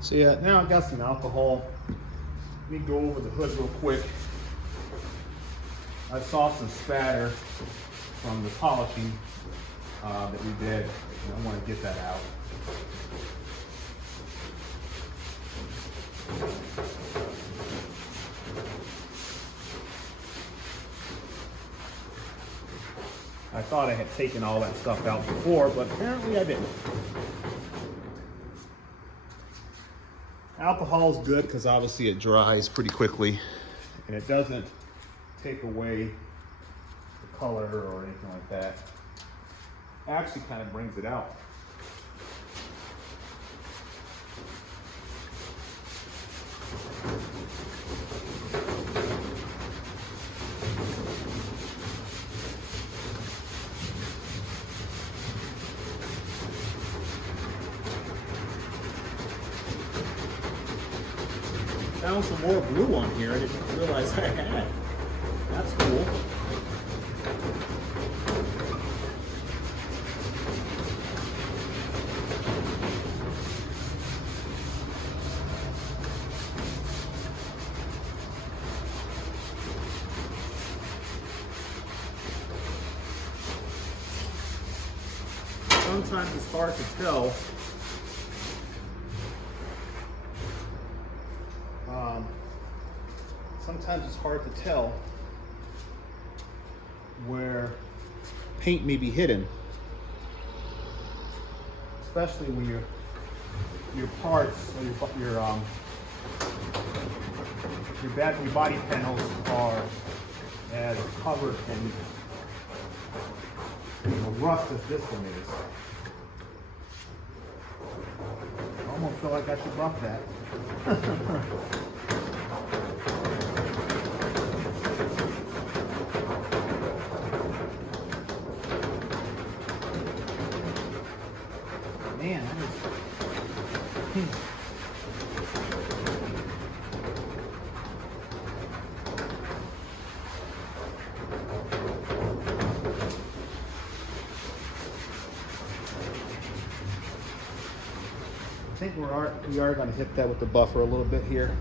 So yeah, now I've got some alcohol. Let me go over the hood real quick. I saw some spatter from the polishing that we did, and I want to get that out. I thought I had taken all that stuff out before, but apparently I didn't. Alcohol is good because obviously it dries pretty quickly and it doesn't take away the color or anything like that. It actually kind of brings it out. Found some more blue on here. I didn't realize I had. That's cool. Sometimes it's hard to tell where paint may be hidden, especially when your parts or your body panels are as covered in rust as this one is. I almost feel like I should rough that. Man, that is... I think we are going to hit that with the buffer a little bit here.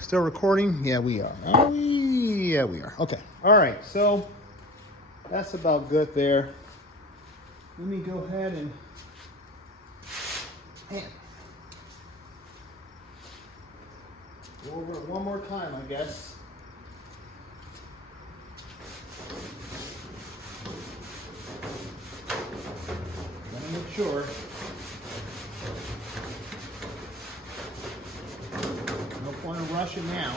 Still recording? Yeah, we are. Are we? Yeah, we are. Okay. All right. So that's about good there. Let me go ahead and go over it one more time, I guess. Let me make sure. No point in rushing now.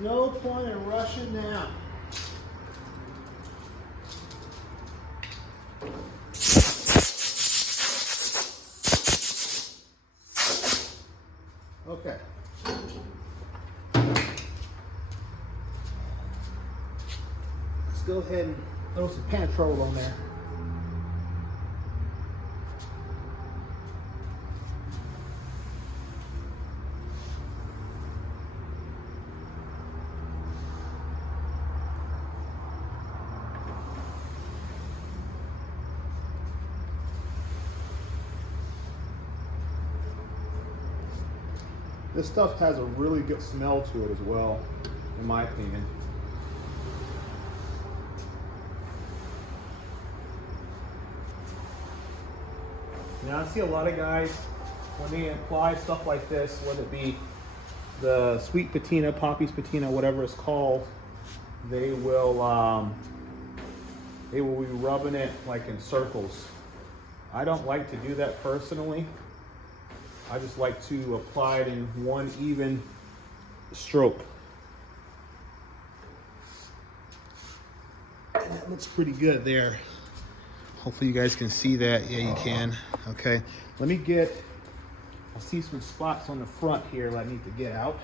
No point in rushing now. Okay. let's go ahead and throw some Penetrol on there. This stuff has a really good smell to it as well, in my opinion. Now I see a lot of guys, when they apply stuff like this, whether it be the sweet patina, Poppy's patina, whatever it's called, they will be rubbing it like in circles. I don't like to do that personally. I just like to apply it in one even stroke. And that looks pretty good there. Hopefully you guys can see that. Yeah, you can. Okay, let me get, I see some spots on the front here that I need to get out.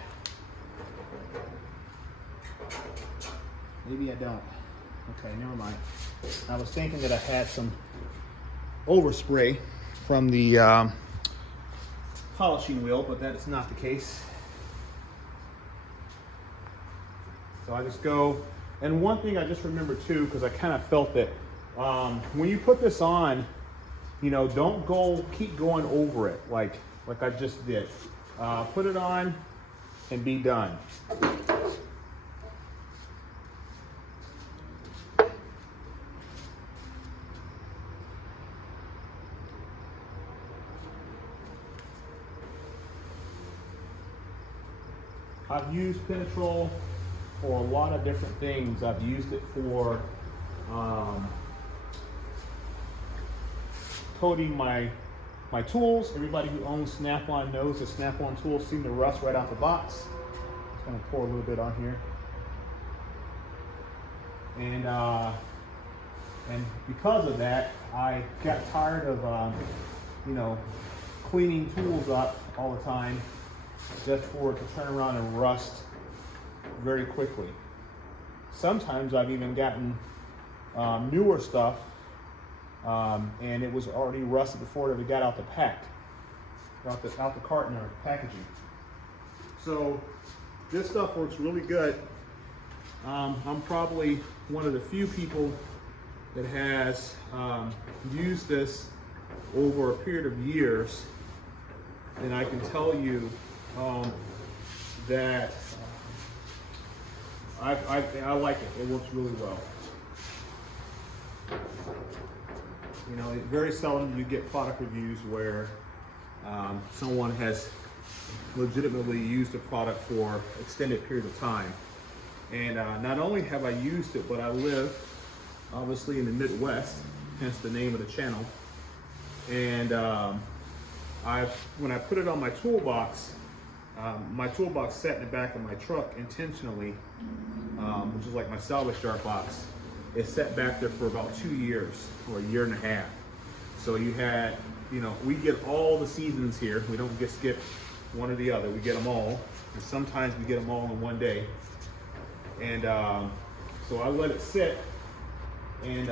Maybe I don't. Okay, never mind. I was thinking that I had some overspray from the polishing wheel, but that is not the case. So I just go, and one thing I just remember too, because I kind of felt that when you put this on, you know, don't keep going over it like I just did. Put it on and be done. I've used Penetrol for a lot of different things. I've used it for coating my tools. Everybody who owns Snap-on knows that Snap-on tools seem to rust right out the box. Just gonna pour a little bit on here. And because of that, I got tired of you know, cleaning tools up all the time, just for it to turn around and rust very quickly. Sometimes I've even gotten newer stuff and it was already rusted before it ever got out the pack, out the carton or packaging. So this stuff works really good. I'm probably one of the few people that has used this over a period of years, and I can tell you that I like it. It works really well. You know, very seldom you get product reviews where someone has legitimately used a product for an extended period of time. And not only have I used it, but I live obviously in the Midwest, hence the name of the channel. And when I put it on my toolbox sat in the back of my truck intentionally, which is like my salvage yard box. It sat back there for about 2 years or a year and a half. So you had, you know, we get all the seasons here. We don't get skip one or the other. We get them all. And sometimes we get them all in one day. And so I let it sit, and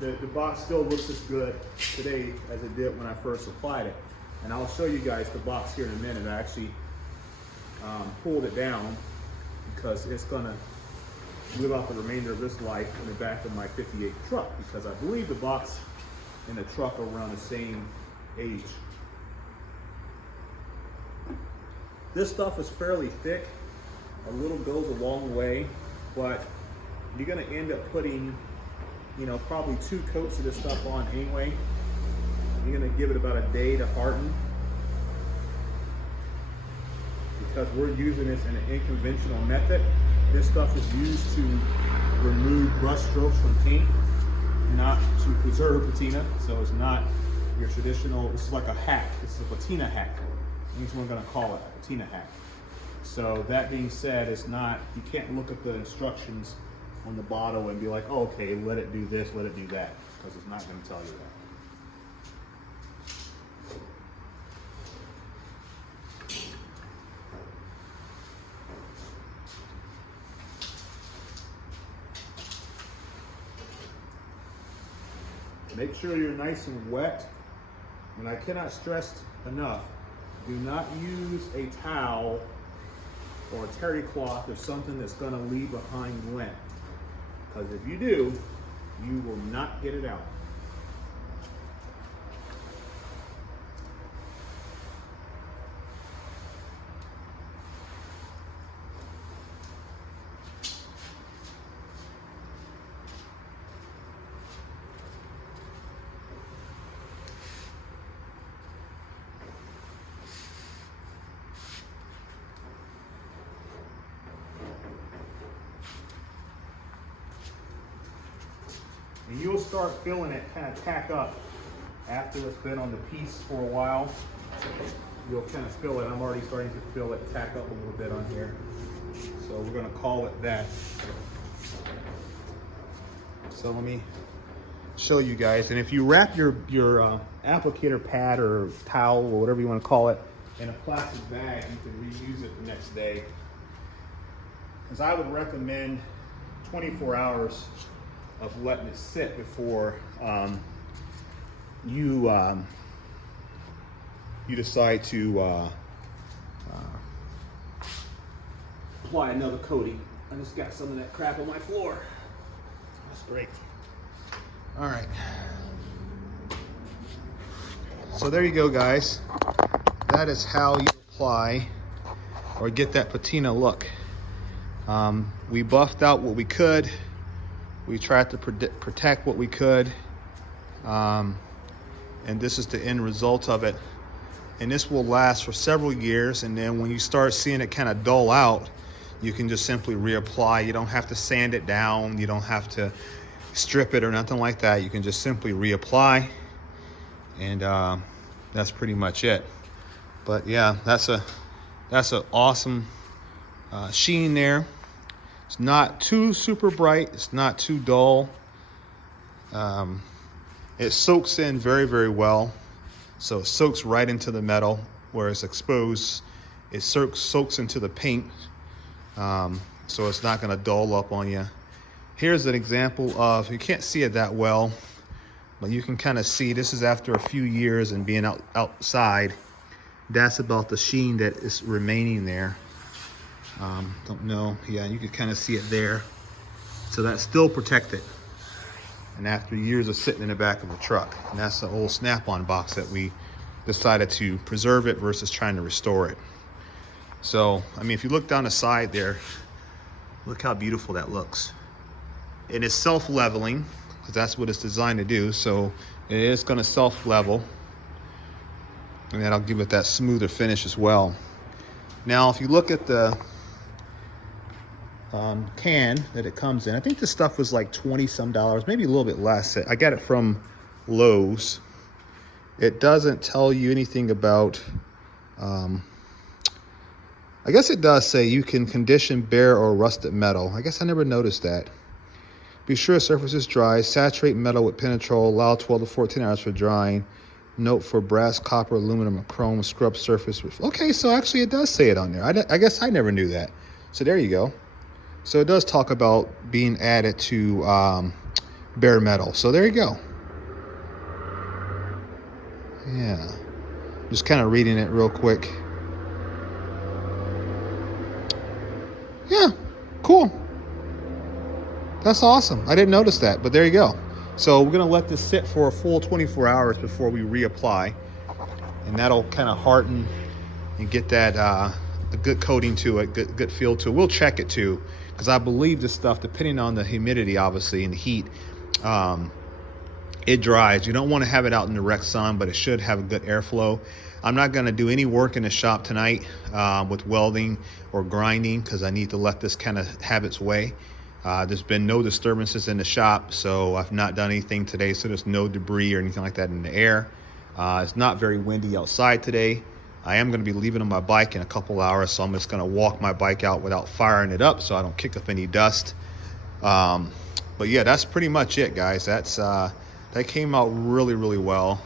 the box still looks as good today as it did when I first applied it. And I'll show you guys the box here in a minute. I actually pulled it down because it's gonna live out the remainder of this life in the back of my 58 truck, because I believe the box and the truck are around the same age. This stuff is fairly thick. A little goes a long way, but you're gonna end up putting, you know, probably 2 coats of this stuff on anyway. You're gonna give it about a day to harden, because we're using this in an unconventional method. This stuff is used to remove brush strokes from paint, not to preserve patina. So it's not your traditional, this is like a hack. This is a patina hack. That's what I'm gonna call it, a patina hack. So that being said, it's not, you can't look at the instructions on the bottle and be like, oh, okay, let it do this, let it do that, because it's not gonna tell you that. Make sure you're nice and wet. And I cannot stress enough, do not use a towel or a terry cloth or something that's gonna leave behind lint. Because if you do, you will not get it out. And you'll start feeling it kind of tack up after it's been on the piece for a while. You'll kind of feel it. I'm already starting to feel it tack up a little bit on here. So we're going to call it that. So let me show you guys. And if you wrap your applicator pad or towel or whatever you want to call it in a plastic bag, you can reuse it the next day. Because I would recommend 24 hours of letting it sit before you decide to apply another coating. I just got some of that crap on my floor. That's great. All right. So there you go, guys. That is how you apply or get that patina look. We buffed out what we could. We tried to protect what we could. And this is the end result of it. And this will last for several years. And then when you start seeing it kind of dull out, you can just simply reapply. You don't have to sand it down. You don't have to strip it or nothing like that. You can just simply reapply. And that's pretty much it. But yeah, that's an awesome sheen there. It's not too super bright. It's not too dull. It soaks in very, very well. So it soaks right into the metal where it's exposed. It soaks into the paint. So it's not going to dull up on you. Here's an example of, you can't see it that well, but you can kind of see this is after a few years and being outside. That's about the sheen that is remaining there. Don't know. Yeah, you can kind of see it there. So that's still protected. And after years of sitting in the back of the truck. And that's the old Snap-on box that we decided to preserve it versus trying to restore it. So, I mean, if you look down the side there, look how beautiful that looks. And it's self-leveling, because that's what it's designed to do. So it is going to self-level. And that'll give it that smoother finish as well. Now, if you look at the can that it comes in, I think this stuff was like $20 some, maybe a little bit less. I got it from Lowe's. It doesn't tell you anything about, I guess it does say you can condition bare or rusted metal. I guess I never noticed that. Be sure surface is dry. Saturate metal with Penetrol. Allow 12 to 14 hours for drying. Note for brass, copper, aluminum, and chrome. Scrub surface with... Okay, so actually it does say it on there. I guess I never knew that. So there you go. So it does talk about being added to bare metal. So there you go. Yeah. Just kind of reading it real quick. Yeah, cool. That's awesome. I didn't notice that, but there you go. So we're gonna let this sit for a full 24 hours before we reapply. And that'll kind of harden and get that a good coating to it, good feel to it. We'll check it too, because I believe this stuff, depending on the humidity, obviously, and the heat, it dries. You don't want to have it out in direct sun, but it should have a good airflow. I'm not going to do any work in the shop tonight with welding or grinding, because I need to let this kind of have its way. There's been no disturbances in the shop, so I've not done anything today, so there's no debris or anything like that in the air. It's not very windy outside today. I am going to be leaving on my bike in a couple hours, so I'm just going to walk my bike out without firing it up so I don't kick up any dust. But yeah, that's pretty much it, guys. That came out really, really well.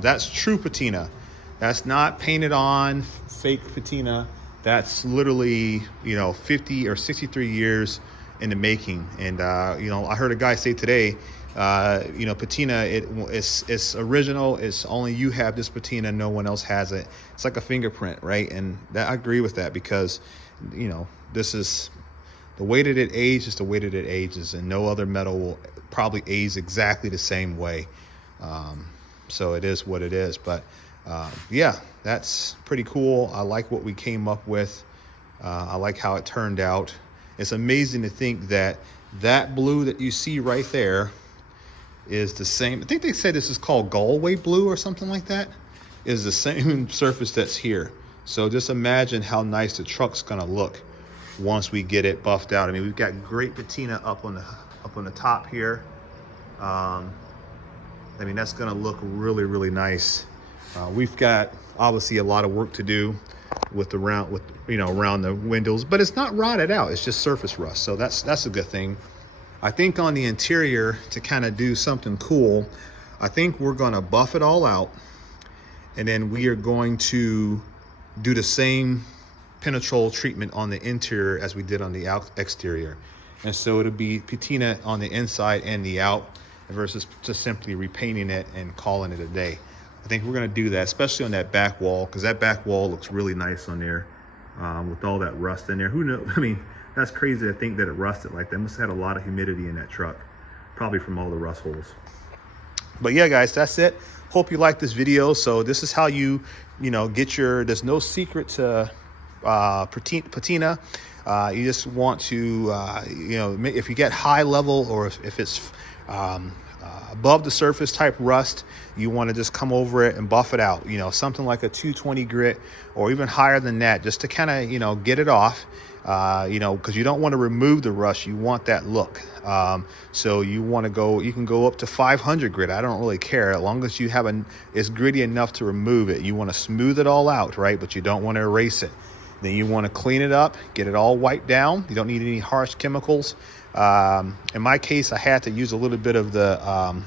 That's true patina. That's not painted on fake patina. That's literally, 50 or 63 years in the making. And I heard a guy say today You know, patina, it's original. It's only you have this patina. No one else has it. It's like a fingerprint, right? And I agree with that because, you know, this is the way that it ages, the way that it ages, and no other metal will probably age exactly the same way. So it is what it is. But yeah, that's pretty cool. I like what we came up with. I like how it turned out. It's amazing to think that that blue that you see right there is the same. I think they said this is called Galway blue or something like that. Is the same surface that's here. So just imagine how nice the truck's gonna look once we get it buffed out. I mean, we've got great patina up on the top here. I mean, that's gonna look really, really nice. We've got obviously a lot of work to do with around the windows, but it's not rotted out. It's just surface rust, so that's a good thing. I think on the interior, to kind of do something cool, I think we're gonna buff it all out, and then we are going to do the same Penetrol treatment on the interior as we did on the exterior. And so it'll be patina on the inside and the out versus just simply repainting it and calling it a day. I think we're gonna do that, especially on that back wall, because that back wall looks really nice on there with all that rust in there. Who knows? I mean, that's crazy to think that it rusted like that. Must have had a lot of humidity in that truck, probably from all the rust holes. But yeah, guys, that's it. Hope you like this video. So this is how you get your, there's no secret to patina. You just want to, if you get high level or if it's above the surface type rust, you want to just come over it and buff it out. You know, something like a 220 grit or even higher than that, just to kind of, get it off. Because you don't want to remove the rust, you want that look. So you can go up to 500 grit. I don't really care, as long as you have it's gritty enough to remove it. You want to smooth it all out, right? But you don't want to erase it. Then you want to clean it up, get it all wiped down. You don't need any harsh chemicals. In my case, I had to use a little bit of the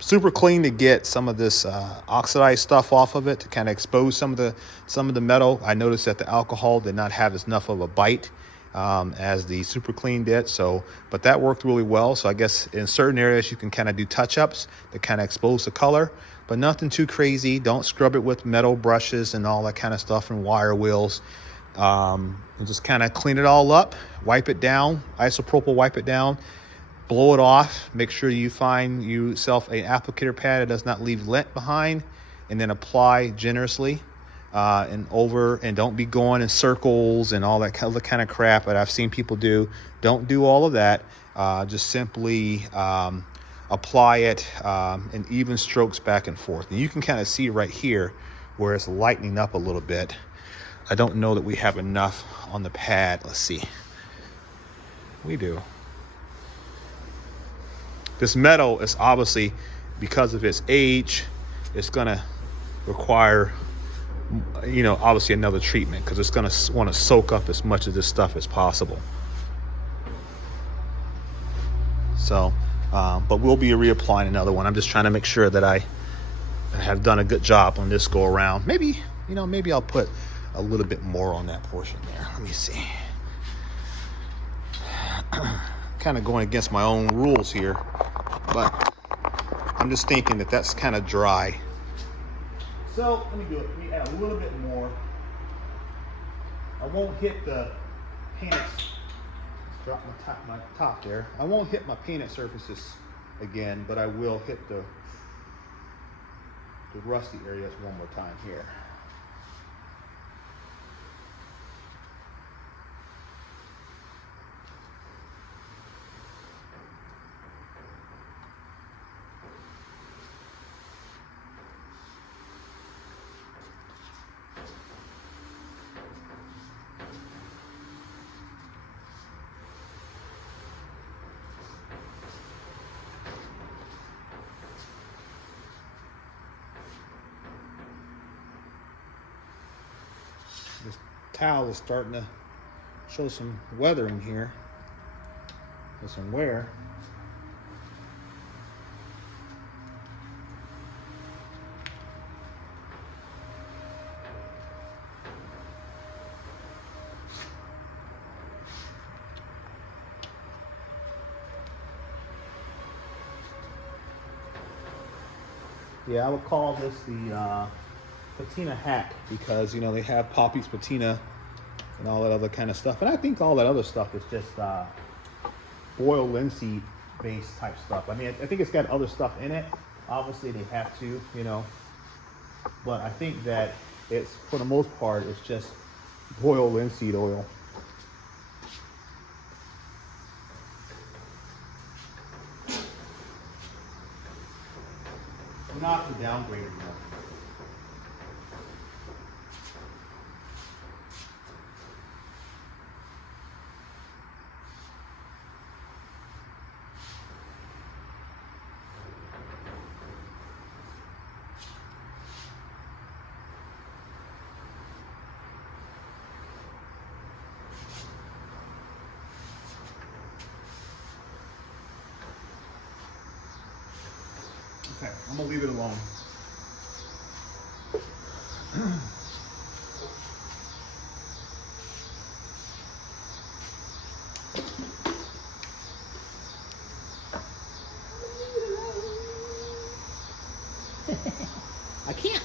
super clean to get some of this oxidized stuff off of it, to kind of expose some of the metal. I noticed that the alcohol did not have as enough of a bite as the super clean did. But that worked really well. So I guess in certain areas you can kind of do touch-ups to kind of expose the color, but nothing too crazy. Don't scrub it with metal brushes and all that kind of stuff and wire wheels. And just kind of clean it all up, wipe it down, isopropyl wipe it down, blow it off. Make sure you find yourself an applicator pad that does not leave lint behind, and then apply generously and don't be going in circles and all that kind of crap that I've seen people do. Don't do all of that. Just simply apply it in even strokes back and forth. And you can kind of see right here where it's lightening up a little bit. I don't know that we have enough on the pad. Let's see. We do. This metal is obviously, because of its age, it's going to require, obviously another treatment, because it's going to want to soak up as much of this stuff as possible. So, but we'll be reapplying another one. I'm just trying to make sure that I have done a good job on this go around. Maybe I'll put a little bit more on that portion there. Let me see. Kind of going against my own rules here, but I'm just thinking that that's kind of dry. So let me do it. Let me add a little bit more. I won't hit the painted. Drop my top there. I won't hit my painted surfaces again, but I will hit the rusty areas one more time here. This towel is starting to show some weathering here. There's some wear. Yeah, I would call this the Patina hack because, you know, they have Poppy's Patina and all that other kind of stuff. And I think all that other stuff is just oil linseed based type stuff. I mean, I think it's got other stuff in it. Obviously, they have to, you know. But I think that it's, for the most part, it's just boiled linseed oil. Not to downgrade it, though. Okay, I'm gonna leave it alone. I can't.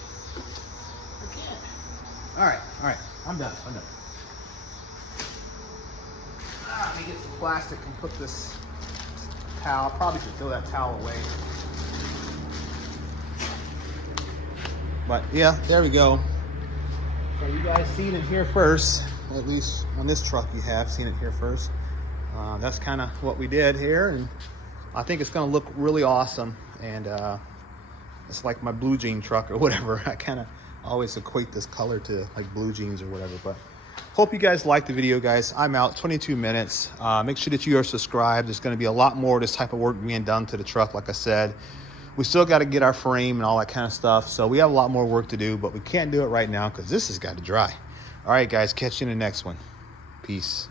All right. I'm done. Let me get some plastic and put this towel. Probably should throw that towel away. But yeah, there we go. So you guys seen it here first. At least on this truck you have seen it here first. That's kind of what we did here, and I think it's going to look really awesome. And it's like my blue jean truck or whatever. I kind of always equate this color to like blue jeans or whatever. But hope you guys liked the video, guys. I'm out 22 minutes. Make sure that you are subscribed. There's going to be a lot more of this type of work being done to the truck. Like I said, we still got to get our frame and all that kind of stuff. So we have a lot more work to do, but we can't do it right now because this has got to dry. All right, guys, catch you in the next one. Peace.